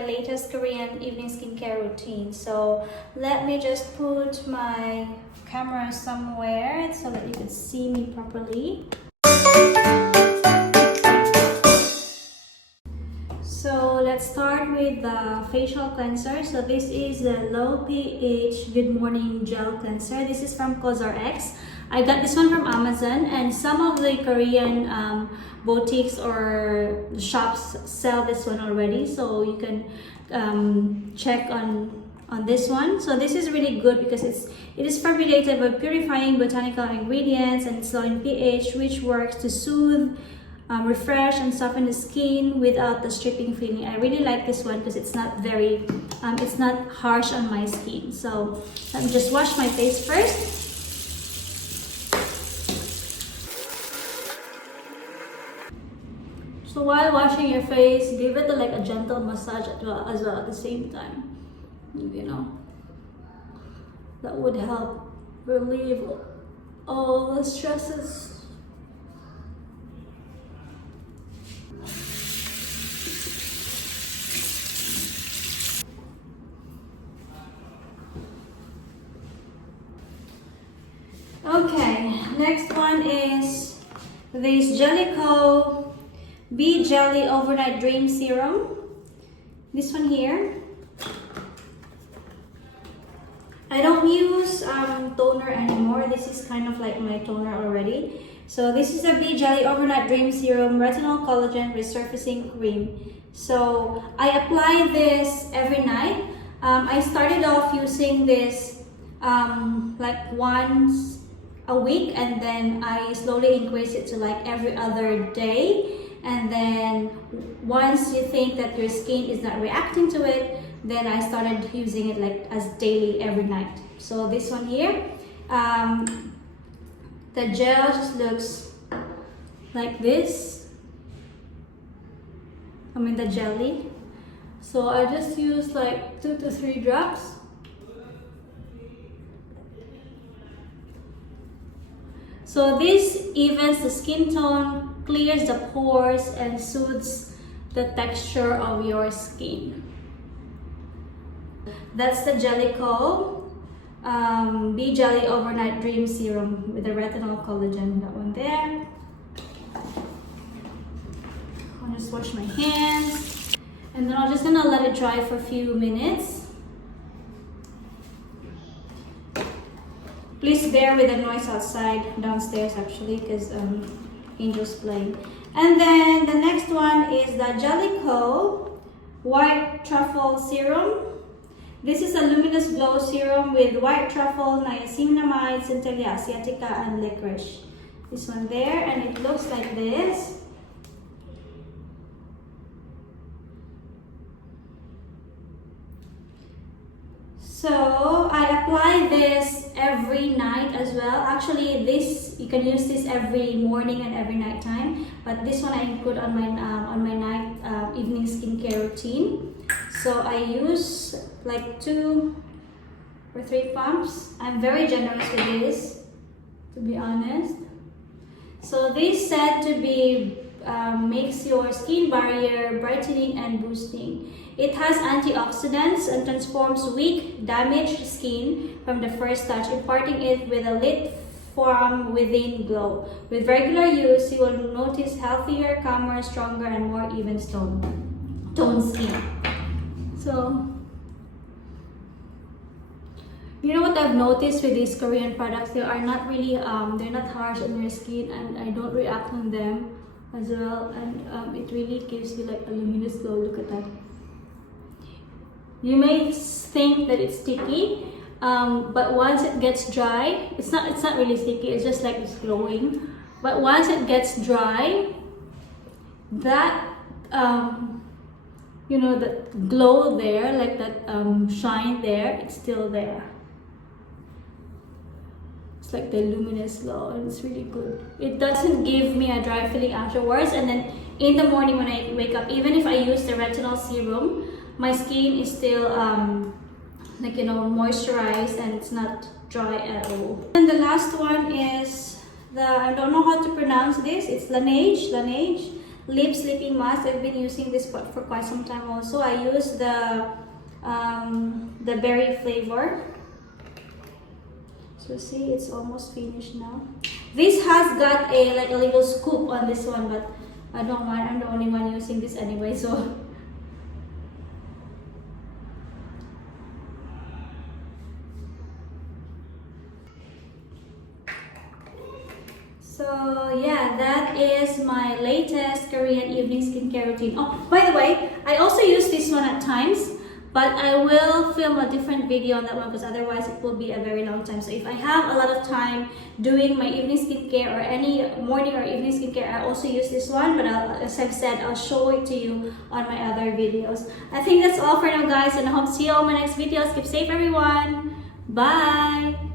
my latest Korean evening skincare routine. So let me just put my camera somewhere so that you can see me properly. So let's start with the facial cleanser. So this is the Low pH Good Morning Gel Cleanser. This is from COSRX. I got this one from Amazon, and some of the Korean boutiques or shops sell this one already, so you can check on this one. So this is really good because it is formulated with purifying botanical ingredients and it's low in pH, which works to soothe, refresh and soften the skin without the stripping feeling. I really like this one because it's not very it's not harsh on my skin. So let me just wash my face first. So while washing your face, give it like a gentle massage as well at the same time. You know, that would help relieve all the stresses. Okay, next one is this Jellicoe Bee Jelly Overnight Dream Serum. This one here. I don't use toner anymore. This is kind of like my toner already. So this is a Bee Jelly Overnight Dream Serum Retinol Collagen Resurfacing Cream. So I apply this every night. I started off using this like once a week, and then I slowly increased it to like every other day. And then once you think that your skin is not reacting to it, then I started using it like as daily every night. So this one here, the gel just looks like this. I mean the jelly. So I just use like 2 to 3 drops. So this evens the skin tone, clears the pores, and soothes the texture of your skin. That's the Jellicoe Bee Jelly Overnight Dream Serum with the Retinol Collagen. That one there. I'll just wash my hands, and then I'm just gonna let it dry for a few minutes. Please bear with the noise outside, downstairs actually, because Angel's playing. And then the next one is the Jellicoe White Truffle Serum. This is a luminous glow serum with white truffle, niacinamide, centella asiatica, and licorice. This one there, and it looks like this. So I apply this every night as well. Actually, you can use this every morning and every night time. But this one I include on my night evening skincare routine. So I use like 2 or 3 pumps. I'm very generous with this, to be honest. So this said to be makes your skin barrier brightening and boosting. It has antioxidants and transforms weak, damaged skin from the first touch, imparting it with a lit from within glow. With regular use, you will notice healthier, calmer, stronger, and more even toned skin. So, you know what I've noticed with these Korean products? They are not really, they're not harsh on your skin, and I don't react on them as well. And it really gives you like a luminous glow. Look at that. You may think that it's sticky, but once it gets dry, it's not really sticky. It's just like it's glowing. But once it gets dry, that you know, that glow there, like that shine there, it's still there. It's like the luminous glow, and it's really good. It doesn't give me a dry feeling afterwards, and then in the morning when I wake up, even if I use the retinol serum, my skin is still like, you know, moisturized, and it's not dry at all. And the last one is the, I don't know how to pronounce this, it's LANIEGE lip sleeping mask. I've been using this for quite some time also. I use the berry flavor. So see, it's almost finished now. This has got a like a little scoop on this one, but I don't mind. I'm the only one using this anyway, so. So yeah, that is my latest Korean evening skincare routine. Oh, by the way, I also use this one at times, but I will film a different video on that one because otherwise it will be a very long time. So if I have a lot of time doing my evening skincare or any morning or evening skincare, I also use this one, but as I've said, I'll show it to you on my other videos. I think that's all for now, guys, and I hope to see you all in my next videos. Keep safe, everyone. Bye!